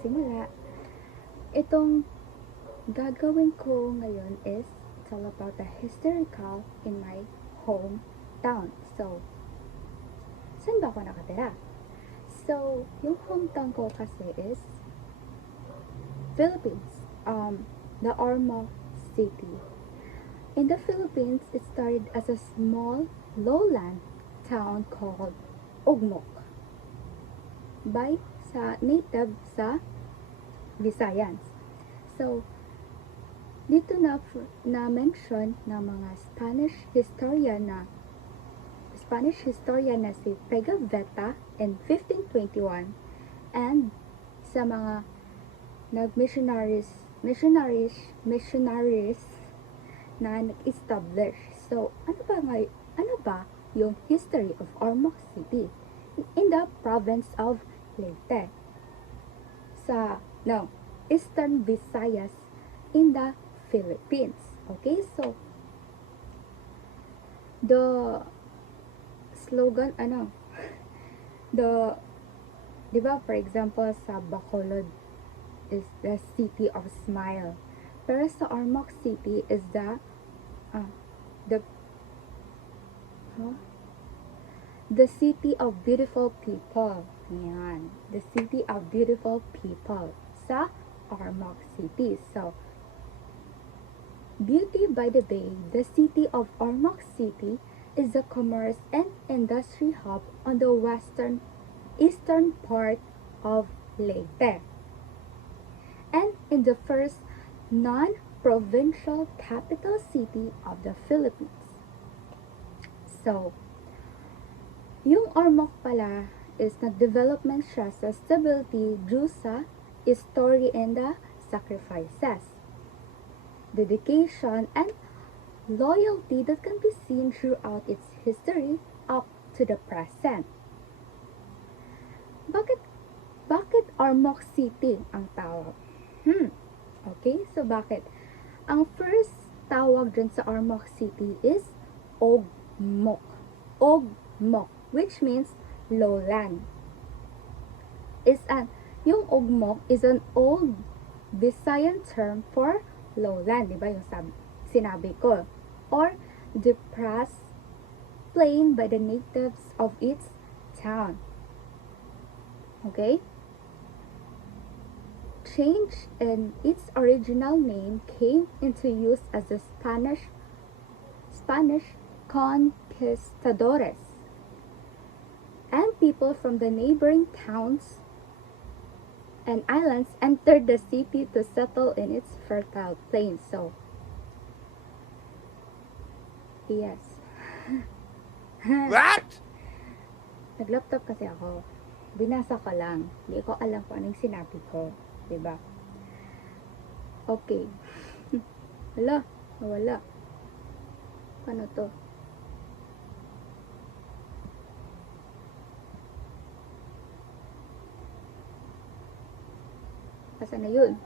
magsimula. Itong gagawin ko ngayon is it's all about the historical in my hometown. So, saan ba ako nakatira? So, yung hometown ko kasi is Philippines. The Ormoc City. In the Philippines, it started as a small lowland town called Ogmok by sa native sa Visayas. So, dito na-mention ng mga Spanish historian na si Pigafetta in 1521 and sa mga missionaries na nag-establish. So, ano ba yung history of Ormoc City in the province of Leyte? Eastern Visayas in the Philippines. Okay, so the slogan diba, for example, sa Bacolod is the city of smile. Pero sa Ormoc City is the city of beautiful people. Yan. The city of beautiful people sa Ormoc City. So, Beauty by the Bay, the city of Ormoc City is the commerce and industry hub on the eastern part of Leyte. And in the first non-provincial capital city of the Philippines. So, yung Ormoc pala is nag-development siya sa stability due sa history and the sacrifices, dedication, and loyalty that can be seen throughout its history up to the present. Bakit Ormoc City ang tawag? Okay, so bakit? Ang first tawag dyan sa Ormoc City is Ogmok. Ogmok, which means lowland. Yung Ogmok is an old Visayan term for lowland, di ba yung sinabi ko? Or depressed plain by the natives of its town. Okay? Change in its original name came into use as the Spanish conquistadores and people from the neighboring towns and islands entered the city to settle in its fertile plains. So, yes. What? Nag-laptop kasi ako. Binasa ko lang. Hindi ko alam kung anong sinabi ko. Diba? Okay. Wala. Paano to? Asa na yun?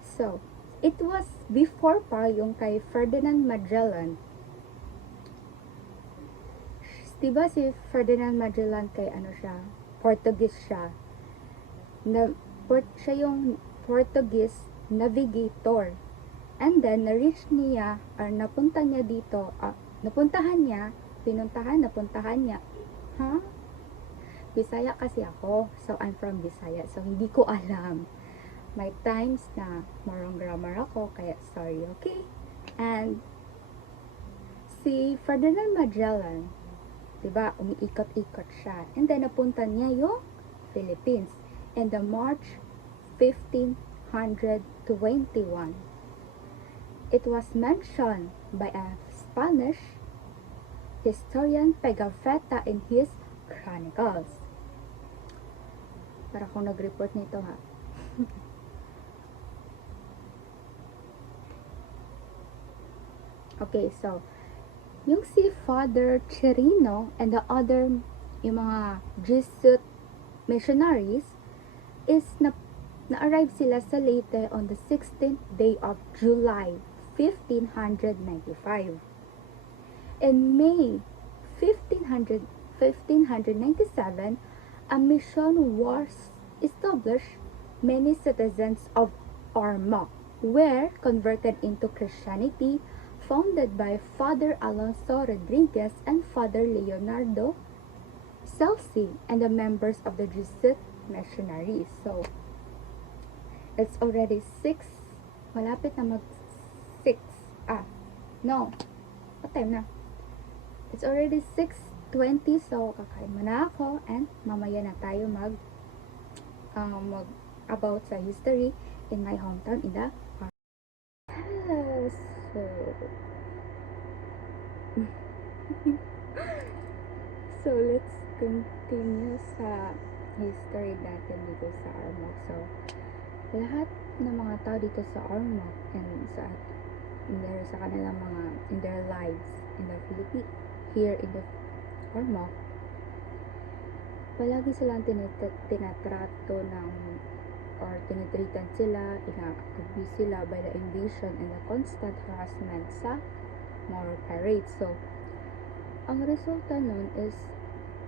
So, it was before pa yung kay Ferdinand Magellan. Diba si Ferdinand Magellan kay Portuguese siya. Siya yung Portuguese navigator. And then, na-reach niya, or napuntahan niya. Ha? Bisaya kasi ako. So, I'm from Bisaya. So, hindi ko alam. May times na marong grammar ako, kaya sorry, okay? And, si Ferdinand Magellan, diba, umiikot-ikot siya. And then, napunta niya yung Philippines. In the March 1521. It was mentioned by a Spanish historian Pigafetta in his chronicles. Para akong nag-report nito ha. Okay, so, yung si Father Chirino and the other, yung mga Jesuit missionaries, is na-arrive sila sa Leyte on the 16th day of July, 1595. In May 1597, a mission was established many citizens of Ormoc were converted into Christianity, founded by Father Alonso Rodriguez and Father Leonardo Celsi and the members of the Jesuit missionaries. So, it's already 6, malapit na mag 6, no, what time na? It's already 6:20, so kakain muna ako and mamaya na tayo mag about sa history in my hometown in the so so let's continue sa history natin dito sa Ormoc. So lahat ng mga tao dito sa Ormoc and sa kanilang mga in their lives in the Philippines here in the Ormoc, palagi silang tinatrato ng or tinitreatan sila, ina-abuse sila by the invasion and the constant harassment sa Moro Pirates. So, ang resulta nun is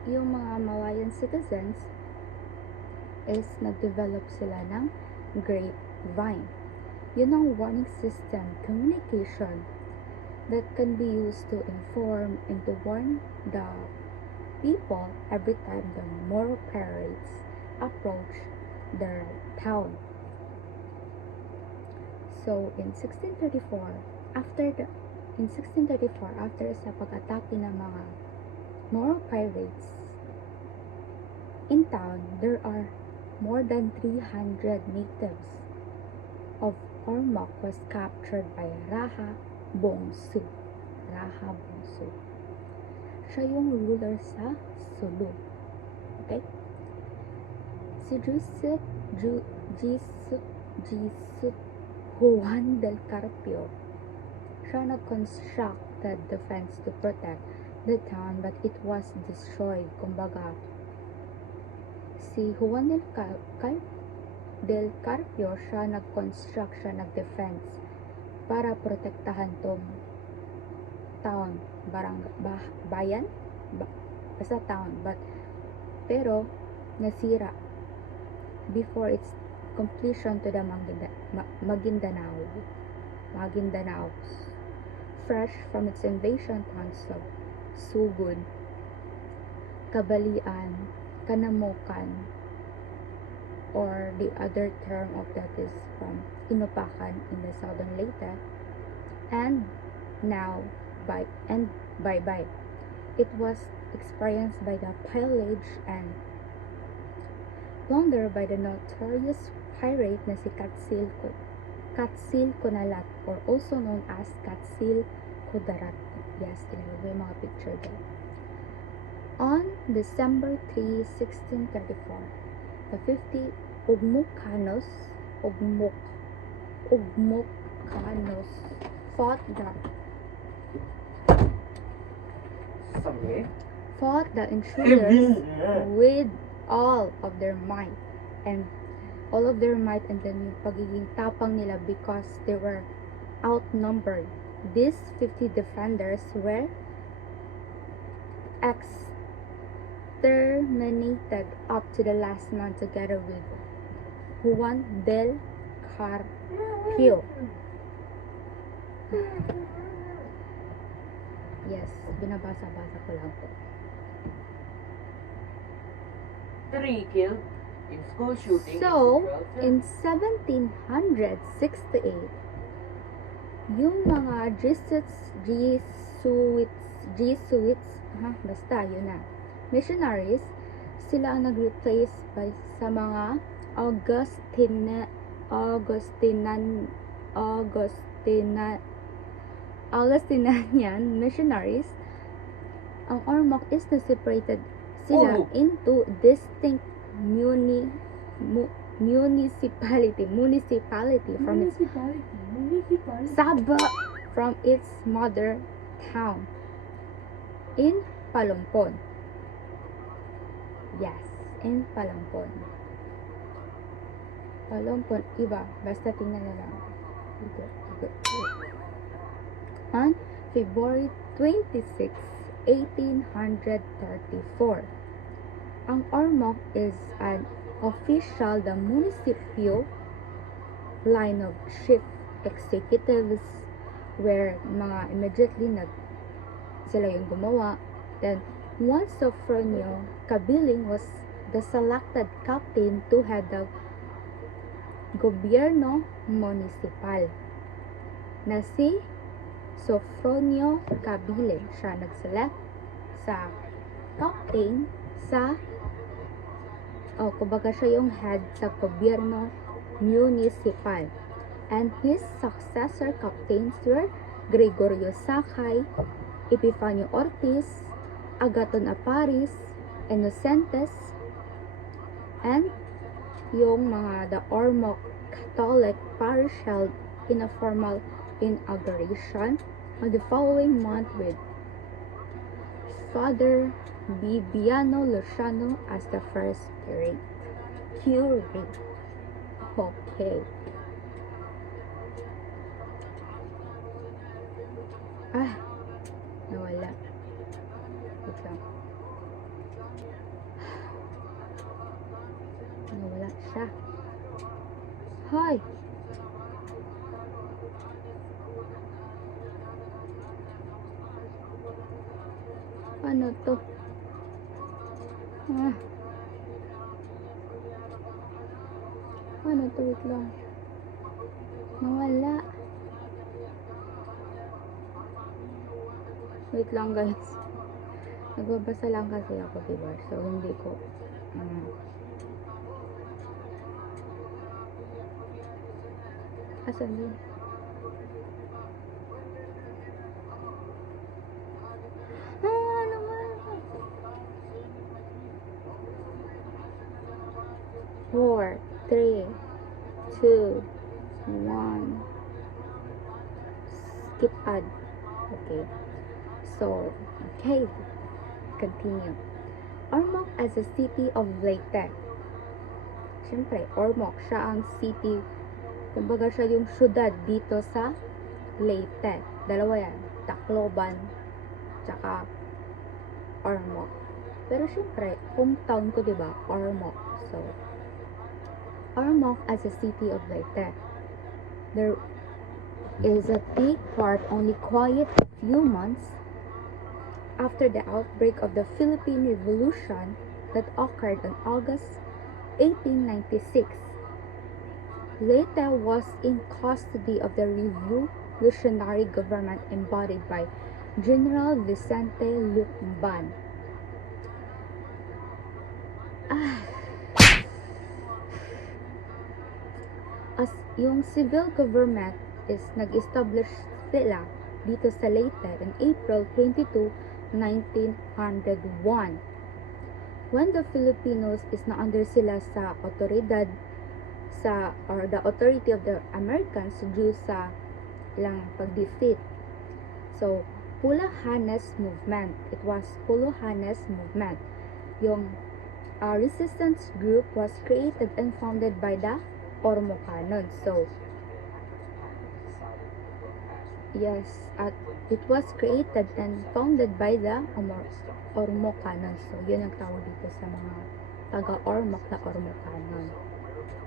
yung mga Malayan citizens is nag-develop sila ng grapevine. Yun ang warning system communication that can be used to inform and to warn the people every time the Moro Pirates approach their town. So in 1634, after sa pag-atake ng mga Moro Pirates in town, there are more than 300 natives of Ormoc was captured by Raha Bongsu. Siya yung ruler sa Sulu. Okay? Si Jesuit Juan del Carpio, siya nag-construct the defense to protect the town, but it was destroyed. Kumbaga, si Juan del Carpio, siya nag-construct, siya nag-defense para protektahan tong town, bayan, basta town, pero nasira before its completion to the Maguindanao, fresh from its invasion towns of Sugod, Kabalian, Kanamokan, or the other term of that is from Inupakan in the southern Leyte, and now Baybay. It was experienced by the pillage and plunder by the notorious pirate na si Katsil Kunalat, or also known as Katsil Kudarat. Yes, ilagay yung mga picture there. On December 3, 1634, the 50 Ugmocanos fought the intruders with all of their might and then yung pagiging tapang nila, because they were outnumbered. These 50 defenders were exterminated up to the last man together with Juan del Carpio. Yes, binabasa-basa ko lang po. 3 killed in school shooting. So, in 1768, yung mga basta yun na, missionaries, sila ang nag-replace sa mga Augustinian missionaries. Ang Ormoc is separated sila into distinct municipality from its mother town in Palumpon. Yes, in Palumpon. Palumpon, iba. Basta tingnan na lang. On February 26, 1834, ang Ormoc is an official, the municipio, line of chief executives, where mga immediately sila yung gumawa. Then, once Sofronio Cabiling was the selected captain to head the gobyerno municipal, na si Sofronio Cabiling. Siya nag-select sa captain sa kumbaga siya yung head sa gobyerno municipal. And his successor captains were Gregorio Sakay, Epifanio Ortiz, Agaton Aparis, Inocentes, and yung the Ormoc Catholic parish held in a formal inauguration on the following month with Father Bibiano Luciano as the first curate. Okay. Nawala. Wait lang. Nawala siya. Hoy! Ano to? Ano to? Wait lang. Nawala. Wait lang guys. Nagbabasa lang kasi ako, diba? So, hindi ko asan din? Naman. 4, 3, 2, 1. Skip ad. Okay. So, okay. Continue. Ormoc as a city of Leyte. Siyempre, Ormoc, siya ang city. Kumbaga siya yung syudad dito sa Leyte. Dalawa yan. Tacloban, tsaka Ormoc. Pero siyempre, hometown ko, diba? Ormoc. So, Ormoc as a city of Leyte. There is a big part only quiet few months after the outbreak of the Philippine Revolution that occurred on August 1896. Leyte was in custody of the revolutionary government embodied by General Vicente Lucban. As yung civil government is nag-establish sila dito sa Leyte on April 22, 1901. When the Filipinos is na under sila sa otoridad or the authority of the Americans due sa ilang pag-defeat. So, Pulahanes movement. It was Pulahanes movement. Yung resistance group was created and founded by the Ormocanon. So, yes, it was created and founded by the Ormocanon. So, yun ang tawag dito sa mga taga-Ormoc na Ormocanon.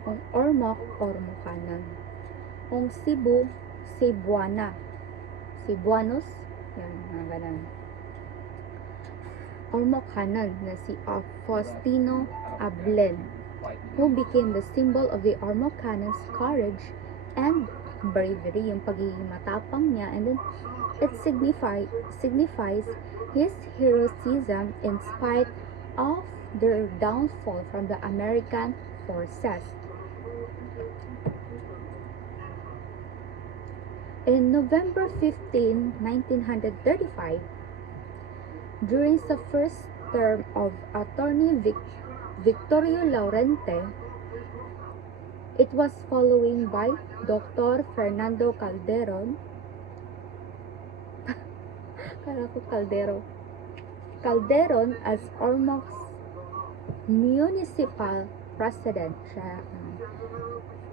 Kung Ormoc, Ormocanon. Kung Cebu, Cebuana. Cebuanos, yan, mga ganun. Ormocanon na si Faustino Ablen, who became the symbol of the Ormocanon's courage and bravery, yung pagiging matapang niya, and then it signifies his heroism in spite of their downfall from the American forces. In November 15, 1935, during the first term of Attorney Victorio Laurente, it was following by Dr. Fernando Calderon. Kala ko Calderon as Ormoc's municipal president. Siya,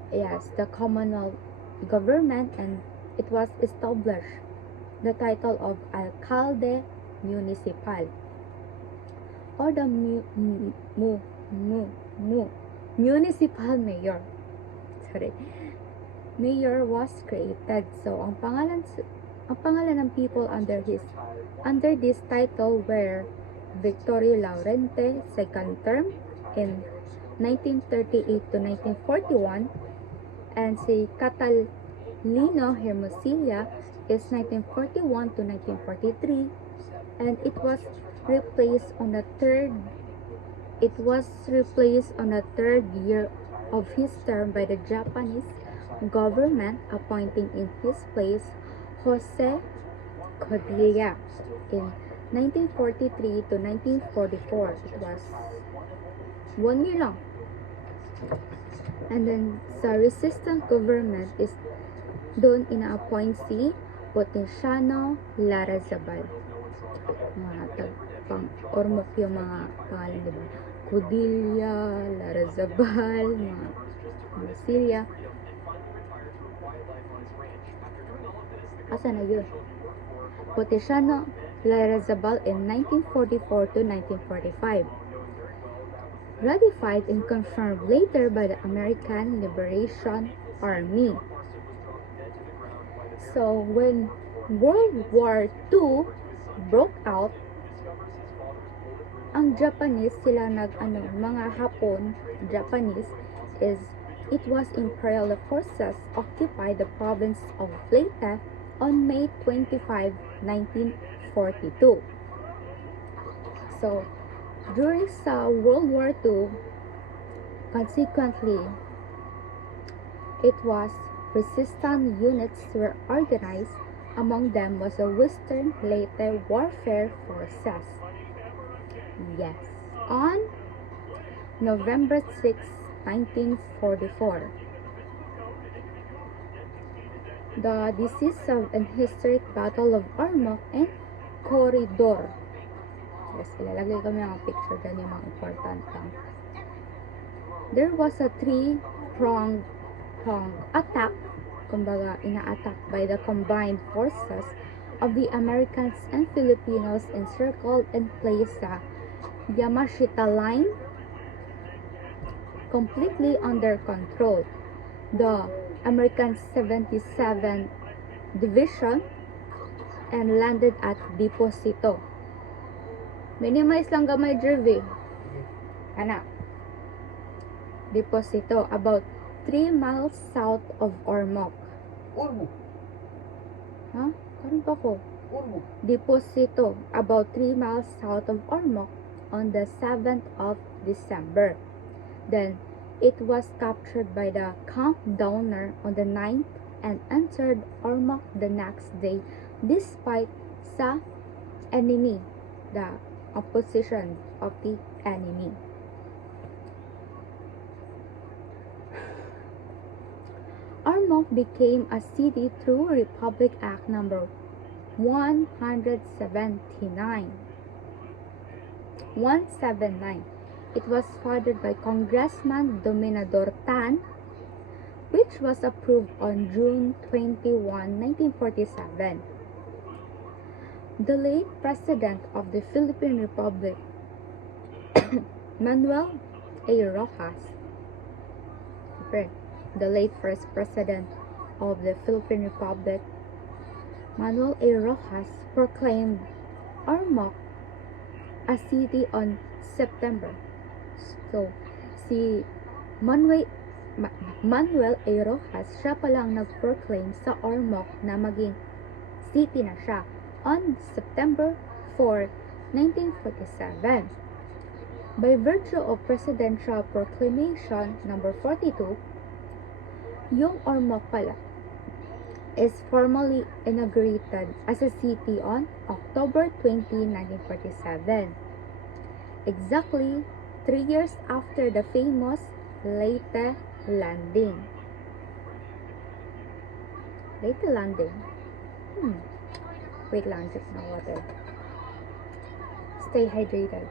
yes, the Commonwealth government, and it was established the title of Alcalde Municipal, or the municipal mayor. Sorry. Mayor was created. So, ang pangalan ng people under this title were Victorio Laurente, second term in 1938 to 1941, and si Catalino Hermosilla is 1941 to 1943, and it was replaced on the third year of his term by the Japanese government, appointing in his place Jose Codilla in 1943 to 1944. It was 1 year lang. And then sa resistant government is doon ina-appoint si Ponciano Larrazabal. Mga pang-ormok yung mga pangalan, diba? Codilla, Larrazabal, mga Marsilia. Asa na yun? Ponciano Larrazabal in 1944 to 1945. Ratified and confirmed later by the American Liberation Army. So, when World War II broke out, ang Japanese, sila mga Hapon, Japanese, it was Imperial forces occupied the province of Leyte on May 25, 1942. So, during sa World War II, consequently, it was resistance units were organized. Among them was the Western Leyte Warfare Forces. Yes, on November 6, 1944. The decisive and historic Battle of Ormoc and Corridor. Yes, ilalagay kami mga picture dyan yung mga important lang. There was a three-pronged attack, kumbaga ina-attack by the combined forces of the Americans and Filipinos encircled and placed sa Yamashita Line completely under control. The American 77th Division and landed at Deposito. Minimize lang gamay, Jervy. Ana. Deposito, about 3 miles south of Ormoc. Ormoc. Ha? Karon pa ko. Ormoc. Deposito, about 3 miles south of Ormoc on the 7th of December. Then, it was captured by the Camp Downer on the 9th and entered Ormoc the next day despite sa enemy, the opposition of the enemy. Ormoc became a city through Republic Act number 179. It was fathered by Congressman Dominador Tan, which was approved on June 21, 1947. The late President of the Philippine Republic, Manuel A. Rojas, the late First President of the Philippine Republic, Manuel A. Rojas, proclaimed Ormoc a city on September. So, si Manuel A. Rojas, siya palang nag-proclaim sa Ormoc na maging city na siya on September 4, 1947. By virtue of Presidential Proclamation number 42, yung Ormoc pala is formally inaugurated as a city on October 20, 1947. Exactly 3 years after the famous Leyte Landing. Leyte Landing? Wait lang, just no water. Stay hydrated.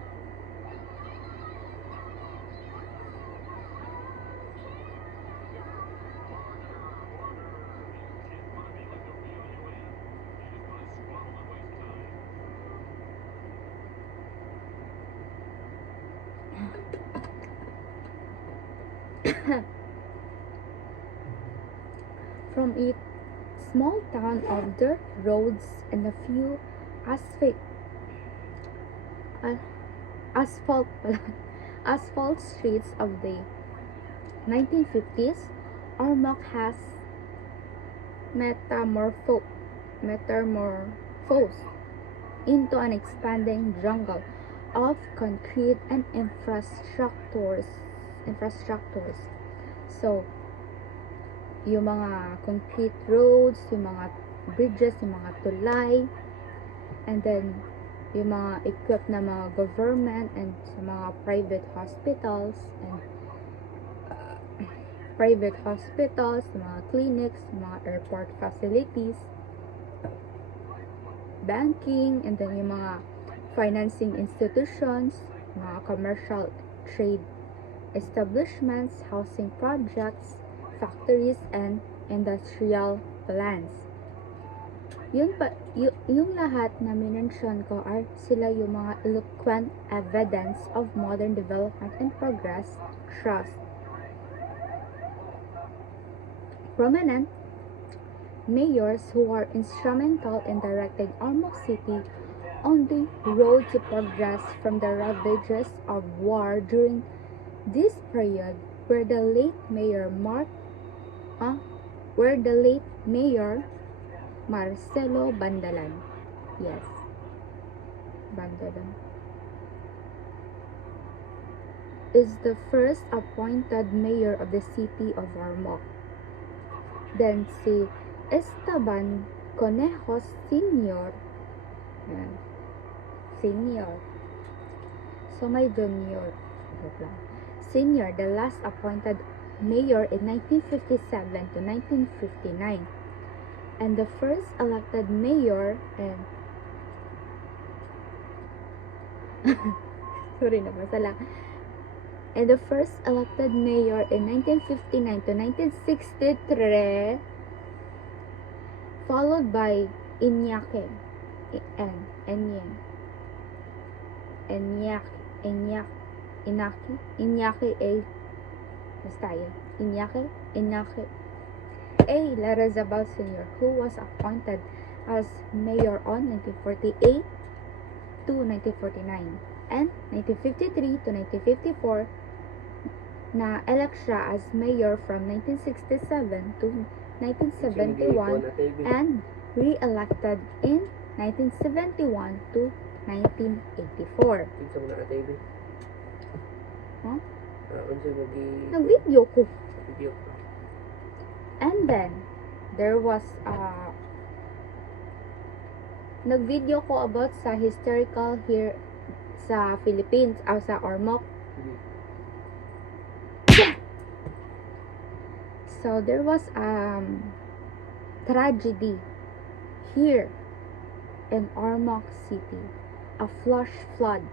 From its small town of dirt roads and a few asphalt, uh, asphalt, asphalt streets of the 1950s, Ormoc has metamorphosed into an expanding jungle of concrete and infrastructures. So, yung mga concrete roads, yung mga bridges, yung mga tulay, and then yung mga equipped na mga government and sa mga private hospitals, mga clinics, mga airport facilities, banking, and then yung mga financing institutions, mga commercial trade establishments, housing projects, factories, and industrial plants. Yung lahat na minention ko are sila yung mga eloquent evidence of modern development and progress trust. Prominent mayors who are instrumental in directing Ormoc City on the road to progress from the ravages of war during this period were the late Mayor Marcelo Bandalan. Yes, Bandalan is the first appointed mayor of the city of Ormoc. Then si Esteban Conejos Sr. Yan. Senior. So may junior. Senior, the last appointed mayor in 1957 to 1959. And the first elected mayor and sorry na masala. And the first elected mayor in 1959 to 1963, followed by Iñaki A. Larrazabal Sr., who was appointed as mayor on 1948 to 1949 and 1953 to 1954. Na elect siya as mayor from 1967 to 1971 and re-elected in 1971 to 1984. Kinsa mo na TV? Huh? Unsa mo gi Nag-video ko. video ko? And then, there was nag-video ko about sa historical here sa Philippines, sa Ormoc. So there was tragedy here in Ormoc City, a flash flood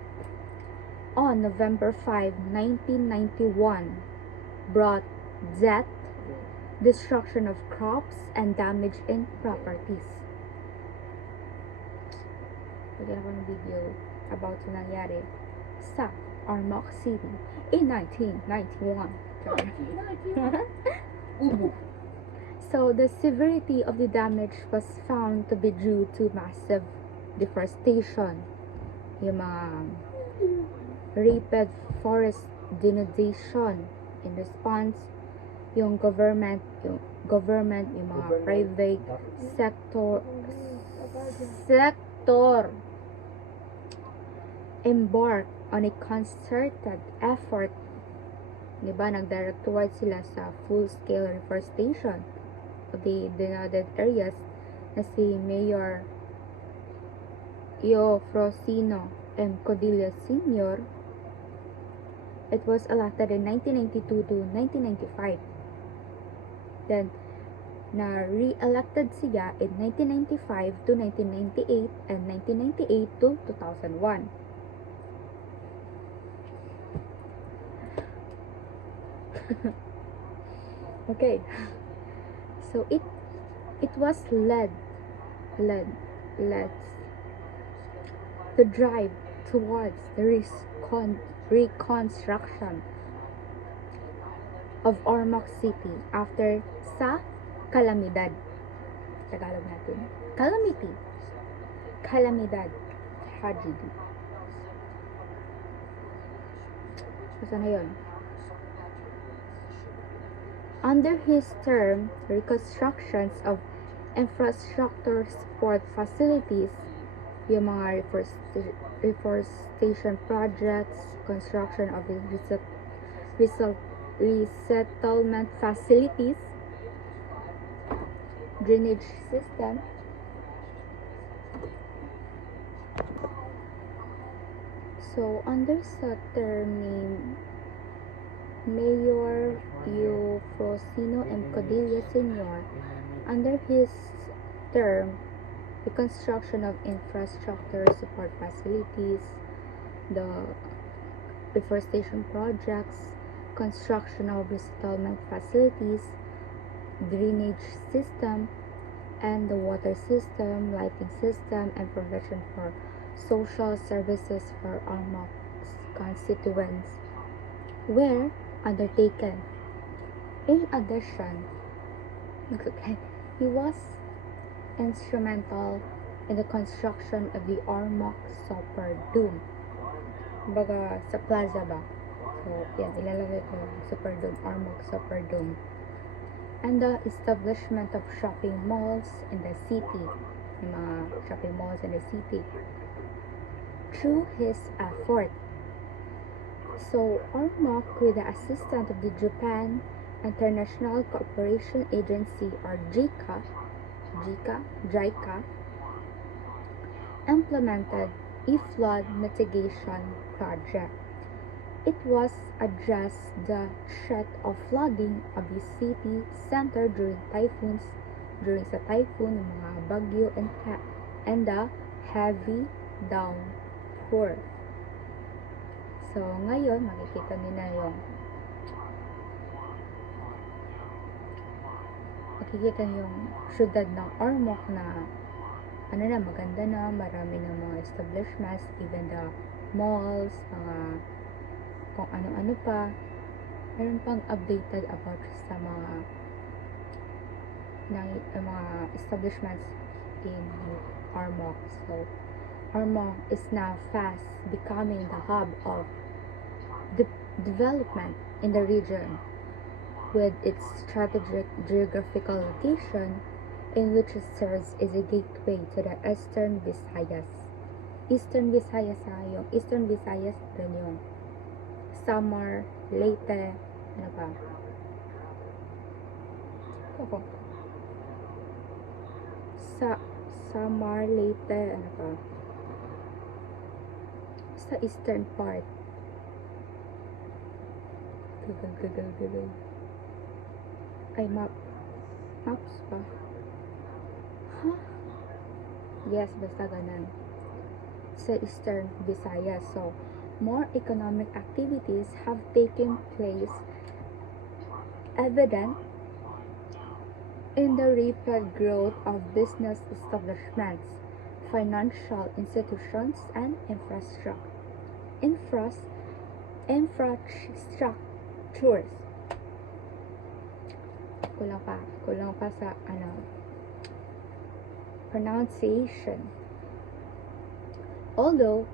on November 5, 1991 brought death, destruction of crops, and damage in properties. Bigyan ako ng video about sa nangyari sa Ormoc City in 1991. So the severity of the damage was found to be due to massive deforestation, yung mga rapid forest denudation. In response, yung government, yung mga private sector embark on a concerted effort. Diba, nag-direct towards sila sa full-scale reforestation of the denuded areas na si Mayor Eufrosino M. Codillo Sr. It was elected in 1992 to 1995. Then, na re-elected siya in 1995 to 1998 and 1998 to 2001. Okay, so it was led to drive towards the reconstruction of Ormoc City after sa kalamidad. Tagalog natin. Calamity. Kalamidad. Tragedy. Saan na yun? Under his term, reconstructions of infrastructure support facilities, yung mga reforestation projects, construction of resettlement facilities, drainage system, so under sa term ni Mayor Eufrosino M. Codilla Sr., under his term, the construction of infrastructure support facilities, the reforestation projects, construction of resettlement facilities, drainage system, and the water system, lighting system, and provision for social services for Ormoc constituents were undertaken. In addition, he was instrumental in the construction of the Ormoc Super Dome. Baga sa plaza ba? So, yan, ilalagay ko Super Dome, Ormoc Super Dome. And the establishment of shopping malls in the city. Yung mga shopping malls in the city. Through his effort. So, Ormoc, with the assistance of the Japan International Cooperation Agency, or JICA, implemented a flood mitigation project. It was addressed the threat of flooding of the city center during typhoons, yung mga bagyo and the heavy downpour. So, ngayon, makikita niyo yung syudad ng Ormoc na maganda na, marami ng mga establishments, even the malls, mga kung ano-ano pa. Meron pang updated about sa mga establishments in Ormoc. So, Ormoc is now fast becoming the hub of development in the region, with its strategic geographical location, in which it serves as a gateway to the Eastern Visayas. Eastern Visayas yung Eastern Visayas, dun yung Samar, Leyte, ano pa? Samar, Leyte, ano pa? Sa eastern part. Google. Ay, maps pa. Huh? Yes, basta ganun. Sa Eastern Visayas. So, more economic activities have taken place, evident in the rapid growth of business establishments, financial institutions, and infrastructures. Kulang pa sa pronunciation. Although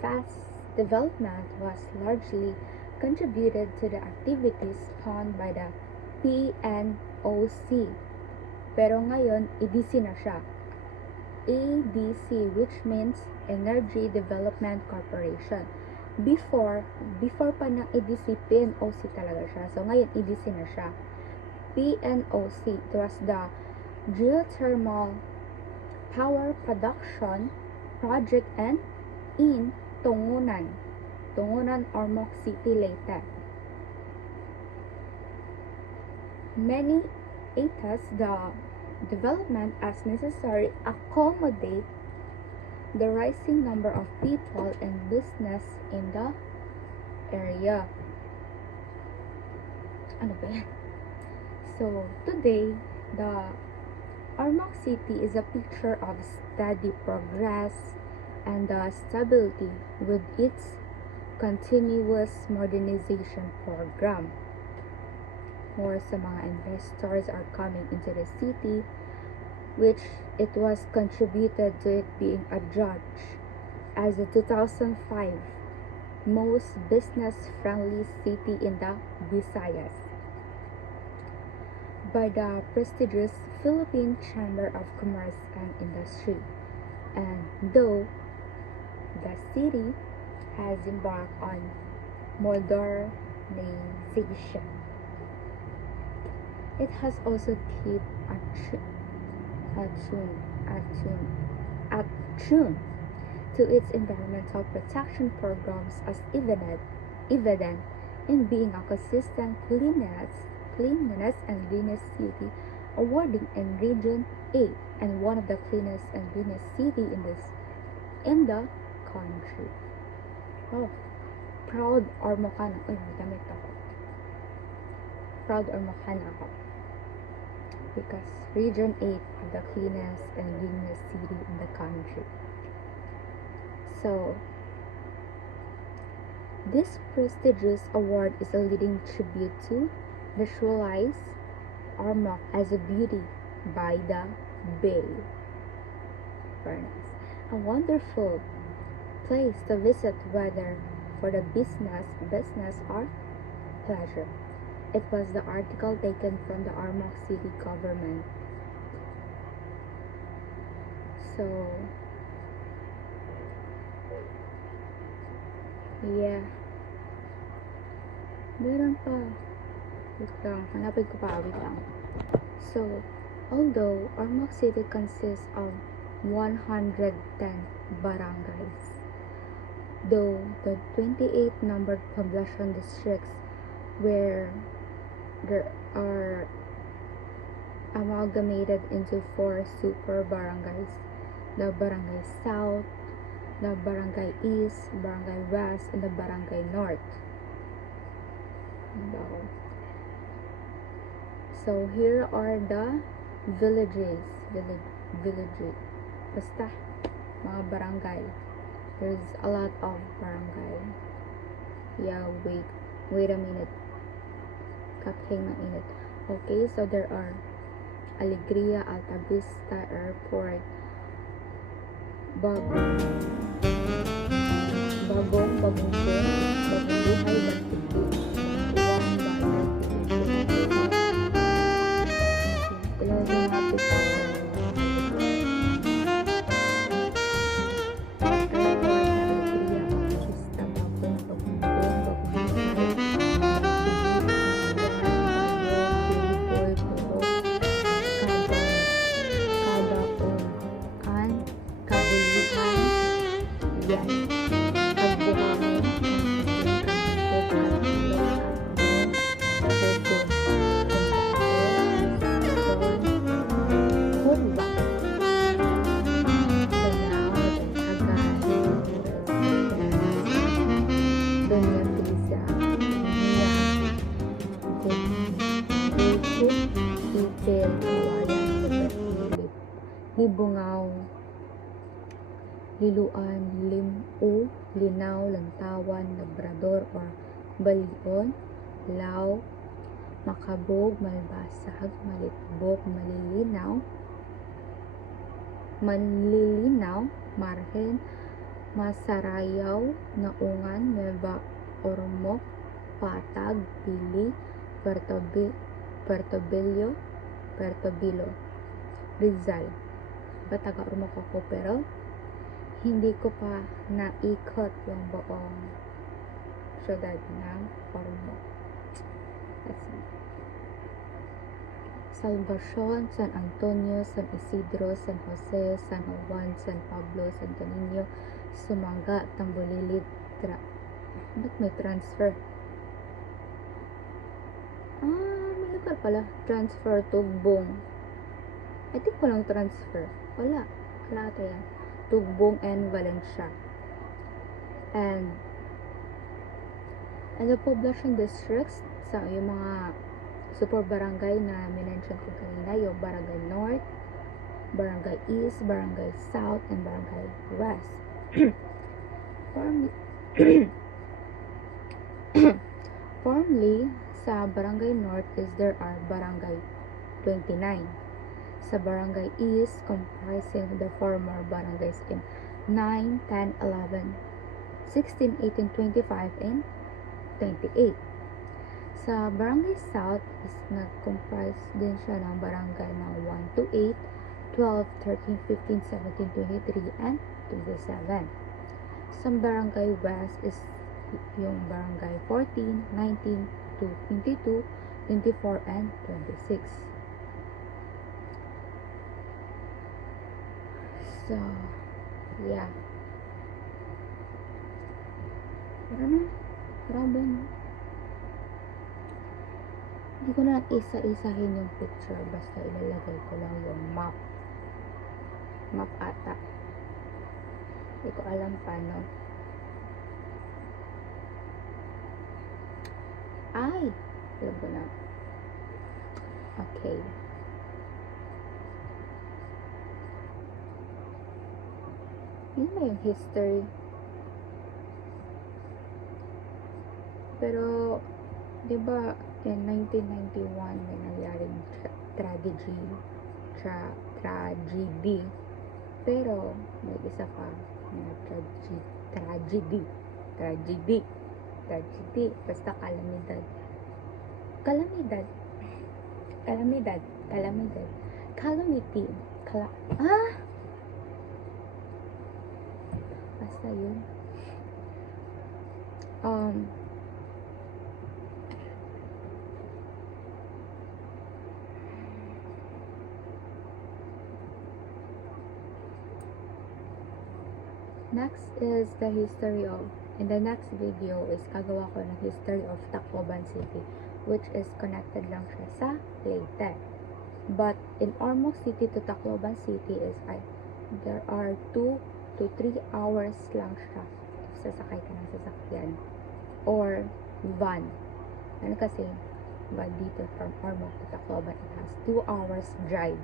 fast development was largely contributed to the activities spawned by the PNOC, pero ngayon EDC na siya. EDC, which means Energy Development Corporation. Before pa ng EDC, PNOC talaga siya. So, ngayon, EDC na siya. PNOC, it was the Geothermal Power Production Project and in Tungunan, Ormoc City, Leyte. Many aids the development as necessary accommodate the rising number of people and business in the area. Ano ba yan? So, today, the Ormoc City is a picture of steady progress and stability, with its continuous modernization program. More sa mga investors are coming into the city, which it was contributed to it being adjudged as the 2005 most business-friendly city in the Visayas by the prestigious Philippine Chamber of Commerce and Industry. And though the city has embarked on modernization, it has also kept attuned to its environmental protection programs as evident in being a consistent cleanliness and greenest city, awarding in Region 8 and one of the cleanest and greenest city in the country. Oh, proud or mukha na. Uy, may damit ako. Proud or mukha na ako. Because Region 8 is the cleanest and greenest city in the country. So, this prestigious award is a leading tribute to visualize Ormoc as a beauty by the bay. Very nice. A wonderful place to visit, whether for the business or pleasure. It was the article taken from the Ormoc City government. So, yeah. Meron pa. Wait lang. Hanapin ko pa. Wait lang. So, although Ormoc City consists of 110 barangays, though the 28 numbered poblacion districts where there are amalgamated into 4 super barangays: the Barangay South, the Barangay East, Barangay West, and the Barangay North. So here are the villages, basta mga barangay. There's a lot of barangay. Yeah, wait a minute. Kakhing na init. Okay, so there are Alegria, Alta Vista Airport, Bagong Buhay, Bantigbog, Tuwang, Balag, Libungaw, Liluan, Limu, Linaw, Lantawan, Labrador or Balion, Lao, Makabog, Malbasag, Malitbok, Manlilinaw, Marhen, Masarayaw, Naungan, Nueva Ormoc, Patag, Pili, Puerto Bilo, Rizal. Ba taga Ormoc ako, pero hindi ko pa naikot yung buong syudad ng Ormoc. Let's see. Salvacion, San Antonio, San Isidro, San Jose, San Juan, San Pablo, Santo Niño, Sumanga, Tambolilid, ba't may transfer? May lugar pala. Transfer, Tugbong. I think walang transfer. Wala ata yan. Tugbong and Valencia. And the poblacion districts, sa yung mga super barangay na minention ko kanina, yung Barangay North, Barangay East, Barangay South, and Barangay West. Formerly, sa Barangay North is there are Barangay 29. Sa Barangay East, comprising the former barangays in 9, 10, 11, 16, 18, 25, and 28. Sa Barangay South is nag-comprise din siya ng barangay ng 1 to 8, 12, 13, 15, 17, 23, and 27. Sa Barangay West is yung barangay 14, 19 to 22, 24, and 26. So, yeah. Pero na, grabe no. Hindi ko na isa-isahin yung picture, basta ilalagay ko lang yung map. Map ata. Hindi ko alam paano. Ay! Alam ko na. Okay. Yun na yung history. Pero, di ba, in 1991, may nangyaring tragedy. Pero, may isa pa na tragedy. Basta kalamidad. Calamity. Basta yun. Next is the history of, in the next video is gagawa ko ng history of Tacloban City, which is connected lang siya sa Leyte. But in Ormoc City to Tacloban City is there are 2 to 3 hours lang siya if sasakay ka ng sasakyan or van. Ano kasi, ba dito from Ormoc to Tacloban, it has 2 hours drive.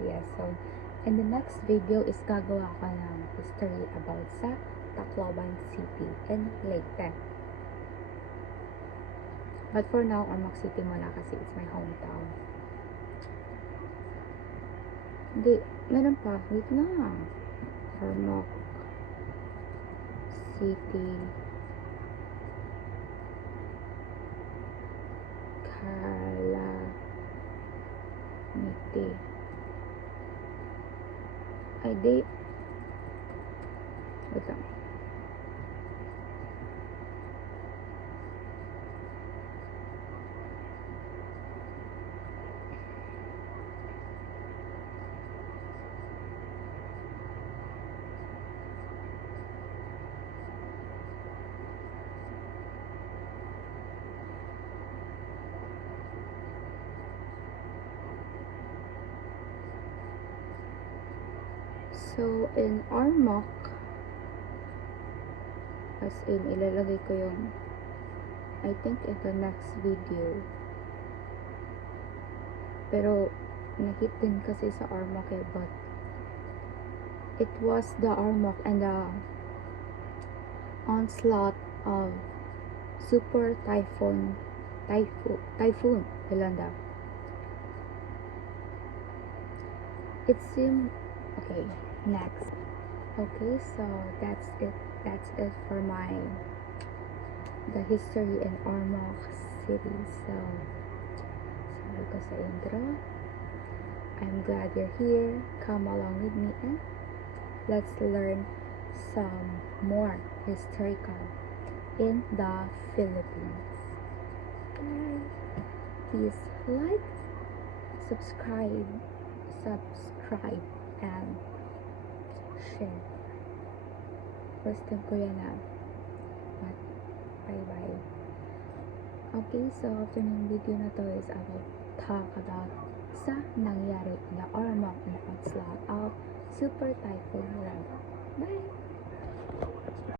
Yes, so in the next video is gagawa ko ng history about sa Tacloban City and Leyte. But for now, Ormoc City muna kasi it's my hometown. Hindi, meron pa. Wait na. Ormoc City, Calamity. Ay, di. Wait lang. So, in Ormoc, as in, ilalagay ko yung, I think, in the next video. Pero, nahit din kasi sa Ormoc eh, but it was the Ormoc and the onslaught of super typhoon Yolanda. It seemed, okay, next. Okay, so that's it for the history in Ormoc City. So, sabi ko sa intro, I'm glad you're here. Come along with me and let's learn some more historical in the Philippines. Guys, please like, subscribe, and share. First time ko yan but bye. Okay, so after ng video na to is I will talk about sa nangyari in the Ormoc and onslaught of Super Typhoon Yolanda. Bye!